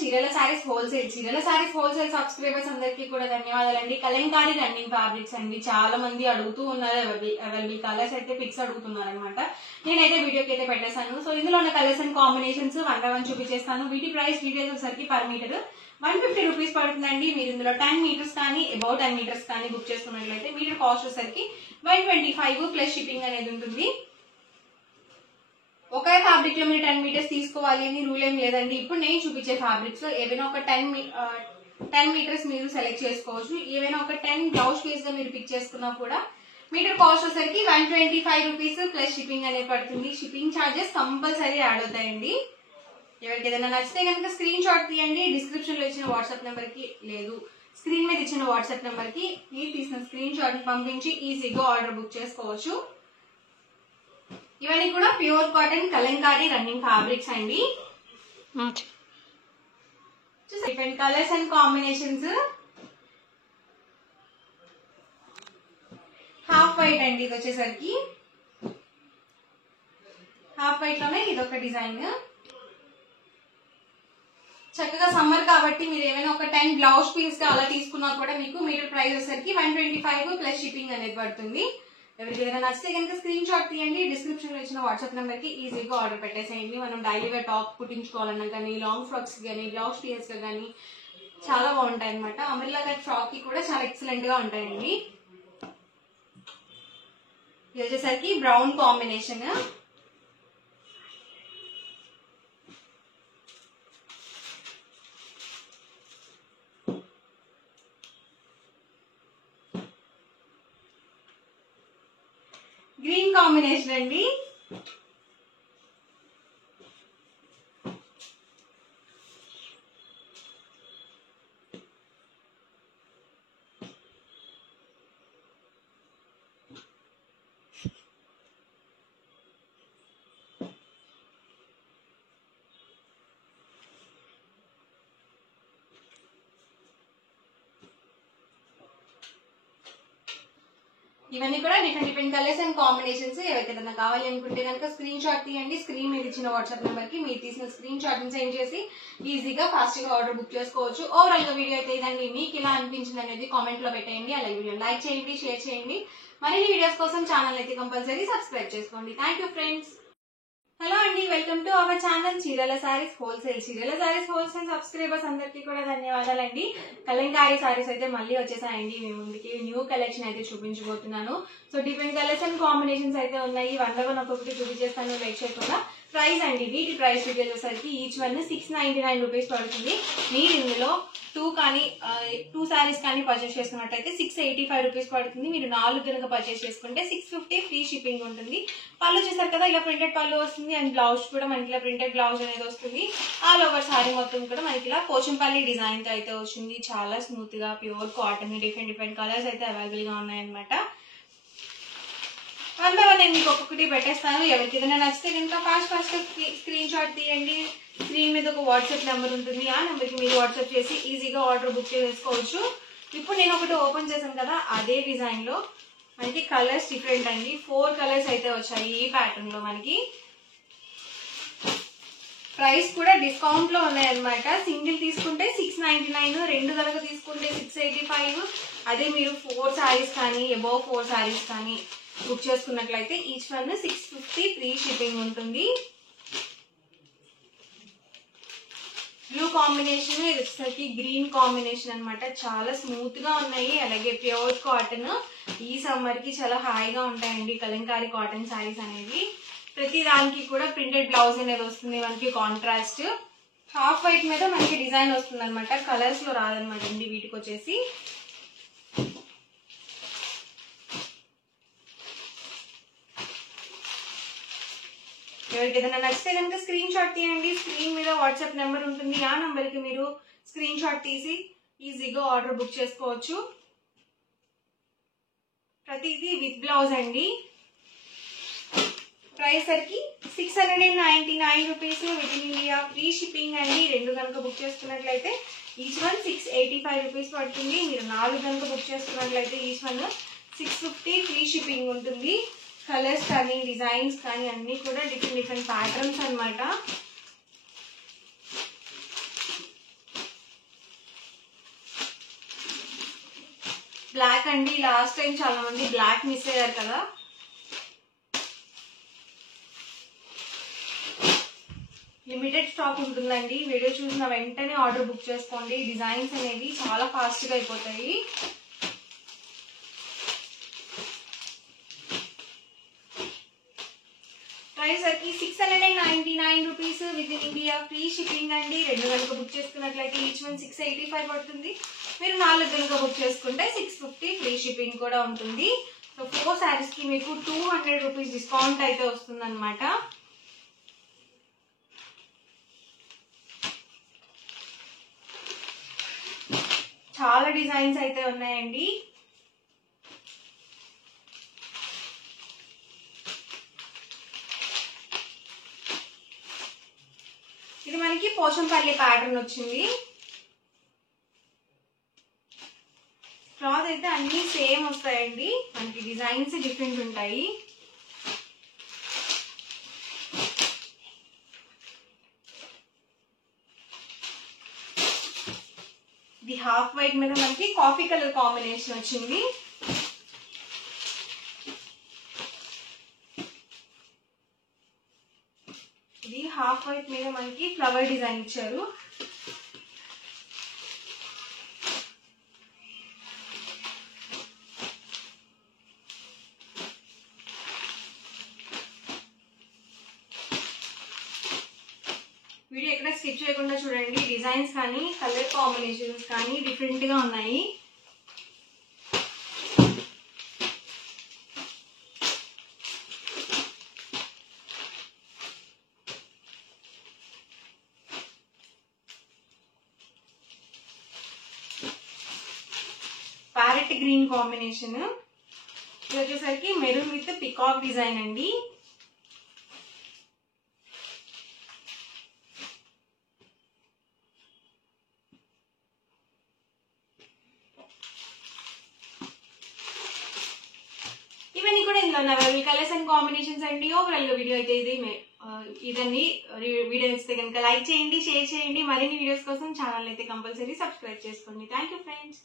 చీరల సారీస్ హోల్సేల్. చీరల saris wholesale subscribers అందరికీ కూడా ధన్యవాదాలండి. కలంకారీ రన్నింగ్ ఫ్యాబ్రిక్స్ అండి. చాలా మంది అడుగుతూ ఉన్నారు, అవైలబుల్ కలర్స్ అయితే పిక్స్ అడుగుతున్నారు అనమాట. నేనైతే వీడియోకి అయితే పెట్టేశాను. సో ఇందులో ఉన్న కలర్స్ అండ్ కాంబినేషన్స్ 1 by 1 చూపించేస్తాను. వీటి ప్రైస్ డీటెయిల్స్ వచ్చేసరికి పర్ మీటర్ 150 రూపీస్ పడుతుందండి. మీరు ఇందులో 10 meters కానీ అబౌట్ 10 meters కానీ బుక్ చేసుకున్నట్లయితే మీటర్ కాస్ట్ వచ్చేసరికి 125 ప్లస్ షిప్పింగ్ అనేది ఉంటుంది. ఒకే ఫ్యాబ్రిక్ లో మీరు 10 meters తీసుకోవాలి అని రూల్ ఏం లేదండి. ఇప్పుడు నేను చూపించే ఫ్యాబ్రిక్స్ లో ఏవైనా ఒక 10 meters మీరు సెలెక్ట్ చేసుకోవచ్చు. ఏవైనా ఒక 10 బ్లౌజ్ పీస్ గా మీరు పిక్ చేసుకున్నా కూడా మీటర్ కాస్ట్ వచ్చేసరికి 125 రూపీస్ ప్లస్ షిప్పింగ్ అనేది పడుతుంది. షిప్పింగ్ ఛార్జెస్ కంపల్సరీ యాడ్ అవుతాయండి. ఎవరికి ఏదైనా నచ్చితే కనుక స్క్రీన్ షాట్ తీయండి. డిస్క్రిప్షన్ లో ఇచ్చిన వాట్సాప్ నెంబర్ కి లేదు స్క్రీన్ మీద ఇచ్చిన వాట్సాప్ నెంబర్ కి మీరు తీసిన స్క్రీన్ షాట్ ని పంపించి ఈజీగా ఆర్డర్ బుక్ చేసుకోవచ్చు. ఇవన్నీ కూడా pure cotton Kalamkari running fabrics అండి. Different colours and combinations. Half white అండి. ఇది వచ్చేసరికి హాఫ్ వైట్ లోనే ఇదొక డిజైన్. చక్కగా సమ్మర్ కాబట్టి మీరు ఏమైనా ఒక 10 బ్లౌజ్ పీస్ గా అలా తీసుకున్నా కూడా మీకు మీటర్ ప్రైస్ వచ్చేసరికి 125 ప్లస్ షిప్పింగ్ అనేది పడుతుంది. ఎవరికి ఏదైనా నచ్చితే కనుక స్క్రీన్ షాట్ తీయండి. డిస్క్రిప్షన్ లో ఇచ్చిన వాట్సాప్ నెంబర్ కి ఈజీగా ఆర్డర్ పెట్టేసేయండి. మనం డైలీ వేర్ టాప్ కుట్టించుకోవాలన్నా కానీ, లాంగ్ ఫ్రాక్స్ కానీ, బ్లౌజ్ పీస్ గా కానీ చాలా బాగుంటాయి అనమాట. అమర్లా కట్ ఫ్రాక్ కి కూడా చాలా ఎక్సలెంట్ గా ఉంటాయండి. ఇది వచ్చేసరికి బ్రౌన్ కాంబినేషన్. గ్రీన్ కాంబినేషన్ అండి. ఇవన్నీ కూడా డిఫరెంట్ కలర్స్ అండ్ కాంబినేషన్స్. ఎవరికైనా కావాలి అనుకుంటే కనుక స్క్రీన్ షాట్ తీయండి. స్క్రీన్ మీద ఇచ్చిన వాట్సాప్ నెంబర్ కి మీరు తీసిన స్క్రీన్ షాట్ ని సెండ్ చేసి ఈజీగా ఫాస్ట్ గా ఆర్డర్ బుక్ చేసుకోవచ్చు. ఓవరాల్ గా వీడియో అయితే ఇదండి. మీకు ఇలా అనిపించింది అనేది కామెంట్ లో పెట్టేయండి. అలాగే వీడియో లైక్ చేయండి, షేర్ చేయండి. మరిన్ని వీడియోస్ కోసం ఛానల్ అయితే కంపల్సరీ సబ్స్క్రైబ్ చేసుకోండి. Thank you friends. హలో అండి, వెల్కమ్ టు అవర్ ఛానల్ చీరల సారీస్ హోల్సేల్. చీరల సారీస్ హోల్సేల్ సబ్స్క్రైబర్స్ అందరికీ కూడా ధన్యవాదాలండి. కలంకారీ సారీస్ అయితే మళ్ళీ వచ్చేసాయండి. మీ ముందుకి న్యూ కలెక్షన్ అయితే చూపించబోతున్నాను. So different colours and combinations అయితే ఉన్నాయి. 1 by 1 ఒక్కొక్కటి చూపించేస్తాను లేట్ చేయకుండా. ప్రైస్ అండి, వీటి ప్రైస్ డీటెయిల్స్ వచ్చేసరికి ఈచ్ వన్ 699 రూపీస్ పడుతుంది. మీరు ఇందులో 2 సారీస్ కానీ పర్చేస్ చేసుకున్నట్టయితే 685 రూపీస్ పడుతుంది. మీరు 4 కనుక పర్చేస్ చేసుకుంటే 650 ఫ్రీ షిప్పింగ్ ఉంటుంది. పళ్ళు చూసారు కదా, ఇలా ప్రింటెడ్ పళ్ళు వస్తుంది. అండ్ బ్లౌజ్ కూడా మనకి ఇలా ప్రింటెడ్ బ్లౌజ్ అనేది వస్తుంది. ఆల్ ఓవర్ సారీ మొత్తం కూడా మనకి ఇలా పోచంపల్లి డిజైన్ తో అయితే వచ్చింది. చాలా స్మూత్ గా ప్యూర్ కాటన్ డిఫరెంట్ కలర్స్ అయితే అవైలబుల్ గా ఉన్నాయన్నమాట. 1 by 1 నేను మీకు ఒక్కొక్కటి పెట్టేస్తాను. ఎవరికి ఏదైనా నచ్చితే కనుక ఫాస్ట్ స్క్రీన్ షాట్ తీయండి. స్క్రీన్ మీద ఒక వాట్సాప్ నెంబర్ ఉంటుంది. ఆ నెంబర్ కి మీరు వాట్సాప్ చేసి ఈజీగా ఆర్డర్ బుక్ చేసుకోవచ్చు. ఇప్పుడు నేను ఒకటి ఓపెన్ చేశాను కదా, అదే డిజైన్ లో మనకి కలర్స్ డిఫరెంట్ అండి. 4 కలర్స్ అయితే వచ్చాయి ఈ ప్యాటర్న్ లో. మనకి ప్రైస్ కూడా డిస్కౌంట్ లో ఉన్నాయన్నమాట. సింగిల్ తీసుకుంటే 699, 2 కనుక తీసుకుంటే 685. అదే మీరు 4 సారీస్ కానీ అబౌవ్ 4 సారీస్ కానీ బుక్ చేసుకున్నట్లయితే ఈచ్ వన్ 650 ఫ్రీ షిప్పింగ్ ఉంటుంది. బ్లూ కాంబినేషన్, ఇది వచ్చేసరికి గ్రీన్ కాంబినేషన్ అనమాట. చాలా స్మూత్ గా ఉన్నాయి. అలాగే ప్యూర్ కాటన్. ఈ సమ్మర్ కి చాలా హాయిగా ఉంటాయండి కలంకారీ కాటన్ సారీస్ అనేవి. ప్రతి దానికి కూడా ప్రింటెడ్ బ్లౌజ్ అనేది వస్తుంది మనకి కాంట్రాస్ట్. హాఫ్ వైట్ మీద మనకి డిజైన్ వస్తుంది అనమాట. కలర్స్ లో రాదనమాట అండి వీటికి వచ్చేసి. ఎవరికి ఏదైనా నచ్చితే కనుక స్క్రీన్ షాట్ తీయండి. స్క్రీన్ మీద వాట్సాప్ నెంబర్ ఉంటుంది. ఆ నెంబర్ కి మీరు స్క్రీన్ షాట్ తీసి ఈజీగా ఆర్డర్ బుక్ చేసుకోవచ్చు. ప్రతిదీ విత్ బ్లౌజ్ అండి. ప్రైస్ సరికి 699 rupees with in India free shipping అండి. 2 కనుక బుక్ చేసుకున్నట్లయితే ఈచ్ వన్ 685 రూపీస్ పడుతుంది. మీరు 4 కనుక బుక్ చేసుకున్నట్లయితే ఈచ్ వన్ 650 ఫ్రీ షిప్పింగ్ ఉంటుంది. కలర్స్ కానీ డిజైన్స్ కానీ అన్ని కూడా డిఫరెంట్ ప్యాటర్న్స్ అన్నమాట. బ్లాక్ అండి, లాస్ట్ టైం చాలా మంది బ్లాక్ మిస్ అయ్యారు కదా. లిమిటెడ్ స్టాక్ ఉంటుందండి. వీడియో చూసిన వెంటనే ఆర్డర్ బుక్ చేసుకోండి. డిజైన్స్ అనేవి చాలా ఫాస్ట్గా అయిపోతాయి. ప్రైస్ వచ్చి 699 rupees with in India. Free shipping అండి. 2 కనుక బుక్ చేసుకున్నట్లయితే ఈచ్ వన్ 685 పడుతుంది. మీరు 4 కనుక బుక్ చేసుకుంటే 650 ఫ్రీ షిప్పింగ్ కూడా ఉంటుంది. సో 4 శారీస్ కి మీకు 200 రూపీస్ డిస్కౌంట్ అయితే వస్తుంది అనమాట. చాలా డిజైన్స్ అయితే ఉన్నాయండి. ఇది మనకి పోచంపల్లి ప్యాటర్న్ వచ్చింది. క్లాత్ అయితే అన్ని సేమ్ వస్తాయండి. మనకి డిజైన్స్ డిఫరెంట్ ఉంటాయి. ఇది హాఫ్ వైట్ మీద మనకి కాఫీ కలర్ కాంబినేషన్ వచ్చింది. ఇది హాఫ్ వైట్ మీద మనకి ఫ్లవర్ డిజైన్ ఇచ్చారు. వీడియో ఎక్కడ స్కిప్ చేయకుండా చూడండి. డిజైన్స్ కానీ కలర్ కాంబినేషన్స్ కానీ డిఫరెంట్ గా ఉన్నాయి. Parrot green combination. ఇది వచ్చేసరికి మెరూన్ విత్ పికాక్ డిజైన్ అండి. ఇవన్నీ కూడా ఇందులో అవైలబుల్ కలర్స్ అండ్ కాంబినేషన్స్ అండి. ఓవరాల్ గా వీడియో అయితే ఇదండి. వీడియో నచ్చితే కనుక లైక్ చేయండి, షేర్ చేయండి. మరిన్ని వీడియోస్ కోసం ఛానల్ అయితే కంపల్సరీ సబ్స్క్రైబ్ చేసుకోండి. Thank you friends.